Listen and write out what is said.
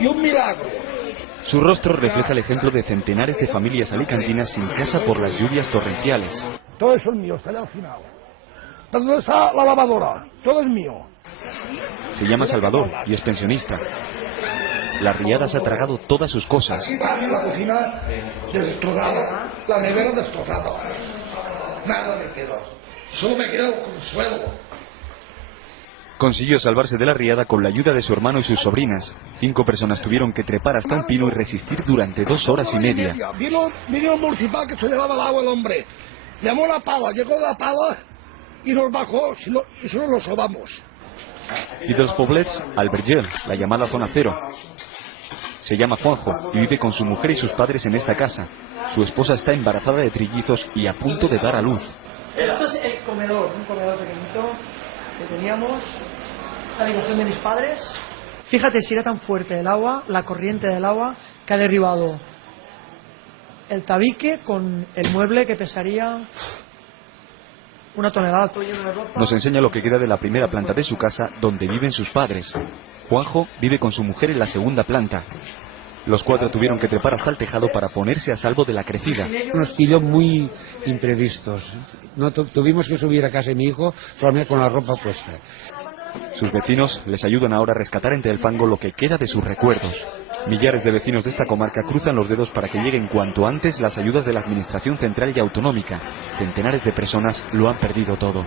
y un milagro. Su rostro refleja el ejemplo de centenares de familias alicantinas sin casa por las lluvias torrenciales. Todo eso es mío, está allá al final. ¿Dónde está la lavadora? Todo es mío. Se llama Salvador y es pensionista. La riada se ha tragado todas sus cosas. Aquí la cocina destrozada, la nevera destrozada. Nada me queda. Solo me queda el consuelo. Consiguió salvarse de la riada con la ayuda de su hermano y sus sobrinas. 5 personas tuvieron que trepar hasta un pino y resistir durante 2 horas y media. Vino el municipal que se llevaba el agua el hombre. Llamó la pala, llegó la pala y nos bajó y solo nos sobamos. Y de los poblets al Vergel, la llamada zona cero. Se llama Juanjo y vive con su mujer y sus padres en esta casa. Su esposa está embarazada de trillizos y a punto de dar a luz. Esto es el comedor, un comedor pequeñito que teníamos, la habitación de mis padres. Fíjate si era tan fuerte el agua, la corriente del agua, que ha derribado el tabique con el mueble que pesaría 1 tonelada. Todo lleno de ropa. Nos enseña lo que queda de la primera planta de su casa, donde viven sus padres. Juanjo vive con su mujer en la segunda planta. Los 4 tuvieron que trepar hasta el tejado para ponerse a salvo de la crecida. Nos pilló muy imprevistos. No tuvimos que subir a casa de mi hijo solamente con la ropa puesta. Sus vecinos les ayudan ahora a rescatar entre el fango lo que queda de sus recuerdos. Millares de vecinos de esta comarca cruzan los dedos para que lleguen cuanto antes las ayudas de la Administración Central y Autonómica. Centenares de personas lo han perdido todo.